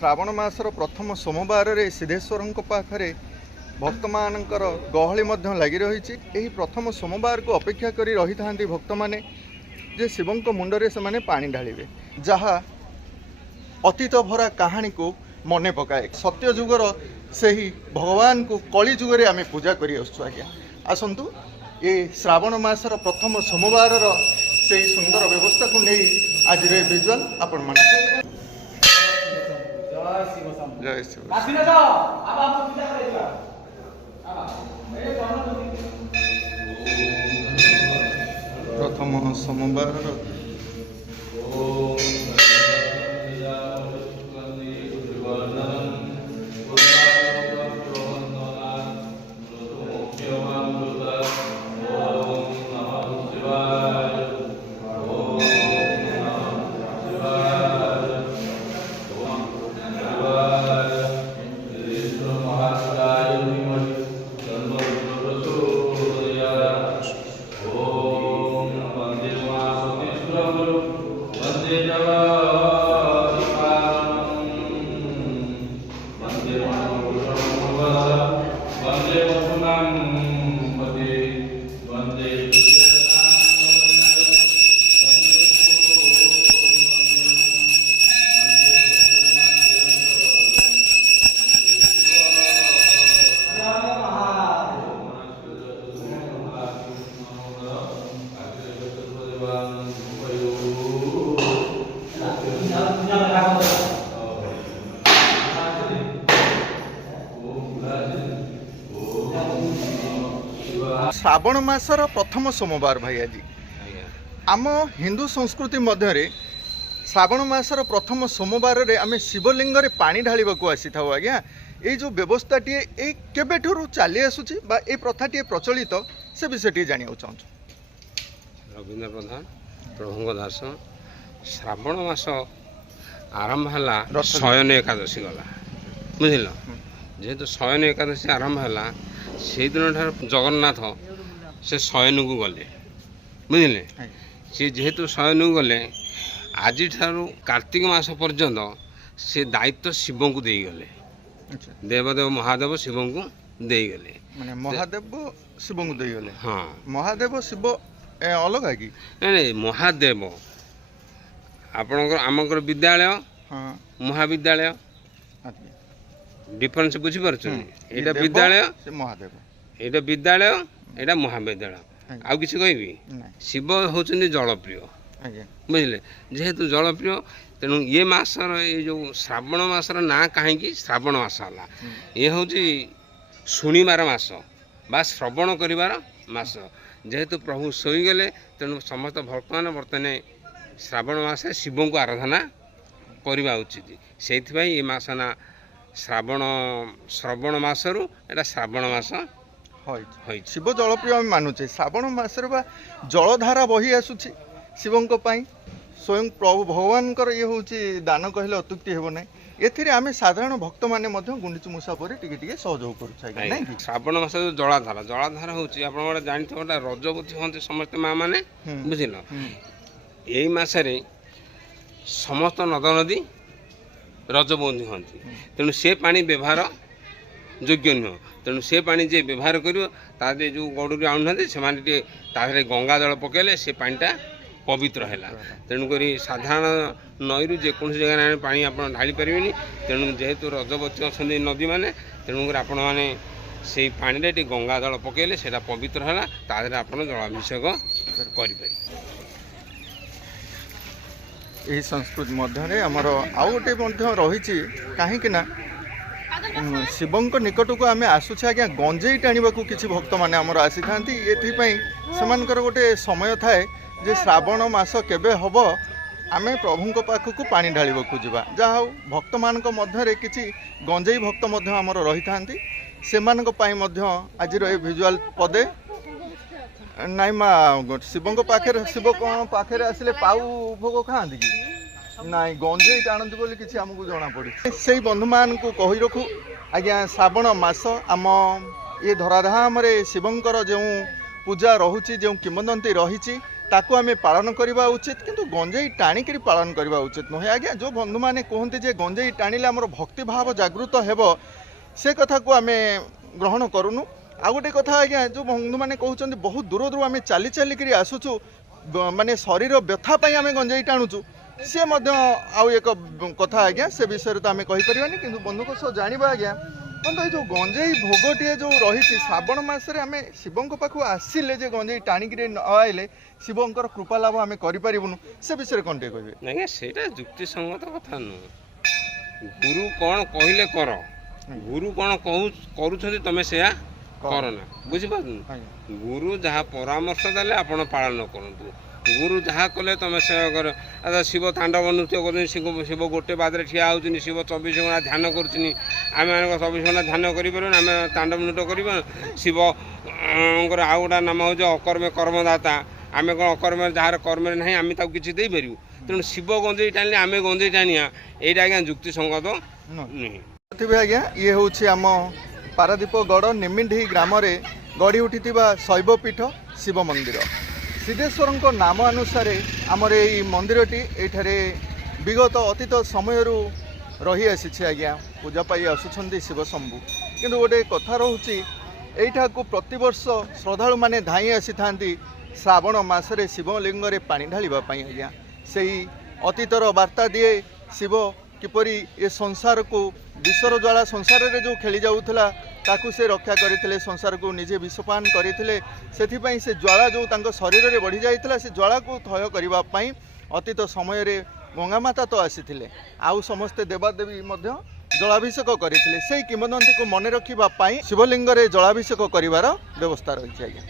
श्रावण मासर प्रथम सोमवार रे सिद्धेश्वर पाखरे भक्त मानकर गहली लगी रही। प्रथम सोमवार को अपेक्षा करी रही था भक्त माने जे शिवंक मुंडरे से माने पानी ढालिबे, जहा अतीत भरा कहानी को मने पकाए। सत्य जुगर से ही भगवान को कली जुगरे आमे पूजा करी आसु। आज्ञा आसंतु ये श्रावण मासर प्रथम सोमवार से सुंदर व्यवस्था को नहीं आज विजुअल आपण मन जय शिव। प्रथम सोमवार श्रावण मासर प्रथम सोमवार भाई आज आम हिंदू संस्कृति मध्य श्रावण मासर प्रथम सोमवार रे आमे शिवलिंग रे पानी ढालिबा को आसी था। आज्ञा ये जो व्यवस्था टी केबे ठुरु चली आसुची बा ए प्रथा टी प्रचलित से विषय टी जानिया चाहूँ। रवींद्र प्रधान प्रभुंग दास श्रावण मास आरंभ है शयन एकादशी गला बुझल जेहेतु शयन एकादशी आरंभ है से दिन ठार जगन्नाथ से शयन को गले बुझे सी जेहेतु शयन को गले आज ठारू कार्तिक मास पर्यंत से दायित्व शिव को दे गले। देवदेव महादेव शिव को दे गले माने महादेव शिव को दे गले। हाँ महादेव शिव अलग है कि नहीं महादेव आपणकर आमकर विद्यालय महाविद्यालय डिफरेंस बुझी पारछन। एटा विद्यालय महादेव एटा विद्यालय एटा महाविद्यालय आउ किसी कहबी शिव होचंदी जलप्रिय बुझले जेहेतु जलप्रिय तेणु ये मासर ये जो श्रावण मासर ना कहीं श्रावण मास है ये हूँ शुणिबार मास बा श्रवण करिवार मास जेहेतु प्रभु शोईगले तेणु समस्त भक्त मैंने बर्तने श्रावण मास शिव को आराधना करवा उचित से ये मास ना श्रावण श्रवण मासरू एटा श्रावण मास शिव जलप्रिय आम मानुचे। श्रावण मासर बा जलधारा बही आसुची शिवों स्वयं प्रभु भगवान ये हूँ दान कहले अत्युक्ति हेब ना। एथिरे आमे साधारण भक्त माने मध्य गुंडीची मूषा पर टिके सहयोग करूँ। श्रावण मास जलाधारा जलाधारा हूँ आप जानते गोटे रजबती हमें समस्त माँ मैंने बुझल यही मसरे समस्त नद नदी रजबंदी हमें तेणु से पानी व्यवहार योग्य नुह तेणु से पानी जे व्यवहार कर जो गड़ूरी आणुना से गंगा जल पकेले से पानीटा पवित्र है। तेणुक साधारण नईरू जेकोसी जगह पानी आप ढाली पारे तेणु जेहेतु रजबती अच्छा नदी मैंने तेणुक आपण मैंने से पानी गंगा जल पकेले से पवित्र है आप जलाभिषेक करें। यही संस्कृति मध्य आमर आउ गोटे रही कहीं शिवंक निकट को आम आसुचे। आज्ञा गंजेई टाणा को किसी भक्त मैंने आमर आसी था ये गोटे समय थाए जे श्रावण मास केबे हब आमे प्रभु पाखक पानी ढालिबा को जिबा। जहा भक्त मान मध्य किसी गंजेई भक्त मध्य आमर रही था आज भिजुआल पदे नाई माँ शिव पाखे शिव पाखे आसिले पाऊ भोग खाती कि नाई गंजेई टाणती बोली किसी आमको जना पड़े। से बंधु मान को कही रखू आज्ञा श्रावण मास आम ये धराधाम शिवंकर जो पूजा रहुची जो किंवदंती रही ताकू आम पालन करवा उचित किंतु गंजेई टाणिक पालन करवा उचित नुहे आज्ञा। जो बंधु मैंने कहते जे गंजेई टाणिले आमर भक्ति भाव जागृत हेब से कथा को आम ग्रहण करूनु। आ गोटे कथा आज्ञा जो बंधु मैंने कहते बहुत दूर दूर आम चली चलिक आसुचु माने शरीर व्यथा आम गंजेई टाणुचु सी आउ एक कथा आज्ञा से विषय तो आम कहीपर कि बंधु सह जाना आज्ञा। बंधु ये जो गंजेई भोगटे जो रही श्रावण मसरे आम शिवों पाख आसिले जे गंजेई टाणिक न आइले शिवंकर कृपा लाभ आम करूँ से विषय कौन टे कहे नहीं से युक्तिसंगत कथा नुह। गुरु कौन कहले कर गुरु कौन करुँच तुम से कर ना बुझीपार गुरु जहाँ परामर्श देले आप पालन करूँ। गुरु जहाँ कले तुम से कर अच्छा शिव तांडव नृत्य कर शिव गोटे बादरे ठिया होती शिव 24 घंटा ध्यान करें आम 24 घंटा ध्यान करें आम तांडव नृत्य कर शिव आउ गोटा नाम हूँ अकर्मे कर्मदाता आम कौन अकर्म जार कर्म ना आम किसी देपारू तेणु शिव गंजेई टाणिले आम गंजेई टाणिया यहाँ आज्ञा युक्तिसंगत नुहे। आज्ञा ये हूँ आम पारादीप गड़ निमिंडी ग्राम गढ़ी उठी शैवपीठ शिव मंदिर सिद्धेश्वर नाम अनुसार आमर ये मंदिरटी ये विगत अतीत समय रही आसी आज्ञा पूजा पाई आसुंच शिव शंभु किंतु गोटे कथा रोचे यहीटा को प्रतिवर्ष श्रद्धालु माने धाई आसी था श्रावण मासरे शिवलिंग पानी ढालिबाई आज्ञा से अतीतर वार्ता दिए शिव किपरि ये संसार को विश्वर ज्वाला संसार रे जो खेली जाऊला ताकू से रक्षा करते संसार को निजे विषपान करते से ज्वाला जो तांको शरीर रे बढ़ी जाइतला से ज्वाला को थय करने अतीत समय रे गंगा माता तो आसी आउ समस्ते देवादेवी जलाभिषेक करते से किंवदंती को मन रखा शिवलिंग रे जलाभिषेक करिवार व्यवस्था रही आज्ञा।